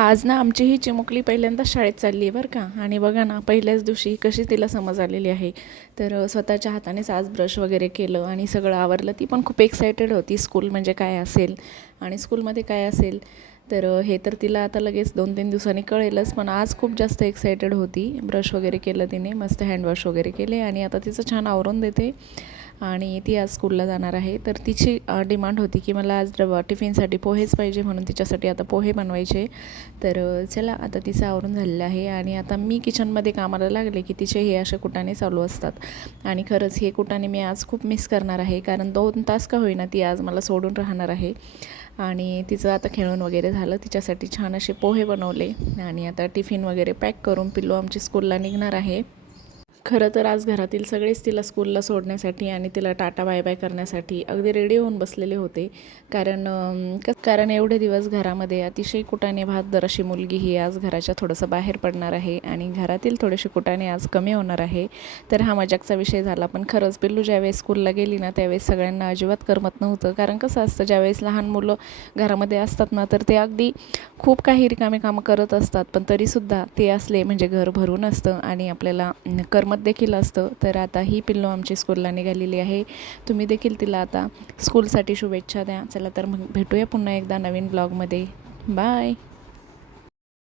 आज ना आमची ही चिमुकली पहिल्यांदाच शाळेत चालली आहे बरं का. आणि बघा ना, पहिल्याच दिवशी कशी तिला समज आलेली आहे. तर स्वतःच्या हातानेच आज ब्रश वगैरे केलं आणि सगळं आवरलं. ती पण खूप एक्सायटेड होती, स्कूल म्हणजे काय असेल आणि स्कूलमध्ये काय असेल. तर हे तर तिला आता लगेच 2-3 दिवसांनी कळेलच, पण आज खूप जास्त एक्सायटेड होती. ब्रश वगैरे केलं तिने, मस्त हँडवॉश वगैरे केले आणि आता तिचं छान आवरून देते आणि ती आज स्कूलला जाणार आहे. तर तिची डिमांड होती की मला आज टिफिनसाठी पोहेच पाहिजे, म्हणून तिच्यासाठी आता पोहे बनवायचे. तर चला, आता तिचं आवरून झालेलं आहे आणि आता मी किचनमध्ये कामाला लागले की तिचे हे असे कुटाणे चालू असतात. आणि खरंच हे कुटाणे मी आज खूप मिस करणार आहे, कारण 2 तास का होईना ती आज मला सोडून राहणार आहे. आणि तिचं आता खेळून वगैरे झालं, तिच्यासाठी छान असे पोहे बनवले आणि आता टिफिन वगैरे पॅक करून पिल्लू आमची स्कूलला निघणार आहे. खरं तर आज घरातील सगळेच तिला स्कूलला सोडण्यासाठी आणि तिला टाटा बाय बाय करण्यासाठी अगदी रेडी होऊन बसलेले होते. कारण एवढे दिवस घरामध्ये अतिशय कुटाणे भादर अशी मुलगी ही आज घराच्या थोडंसं बाहेर पडणार आहे आणि घरातील थोडेसे कुटाणे आज कमी होणार आहे. तर हा मजाकचा विषय झाला. पण खरंच पिल्लू ज्यावेळेस स्कूलला गेली ना, त्यावेळेस सगळ्यांना अजिबात करमत नव्हतं. कारण कसं असतं, ज्यावेळेस लहान मुलं घरामध्ये असतात ना, तर ते अगदी खूप काही रिकामे कामं करत असतात, पण तरीसुद्धा ते असले म्हणजे घर भरून असतं आणि आपल्याला करमत देखील असतं. तर आता ही पिल्लू आमची स्कूलला निघालेली आहे. तुम्ही देखील तिला आता स्कूलसाठी शुभेच्छा द्या. चला तर मग भेटूया पुन्हा एकदा नवीन ब्लॉगमध्ये. बाय.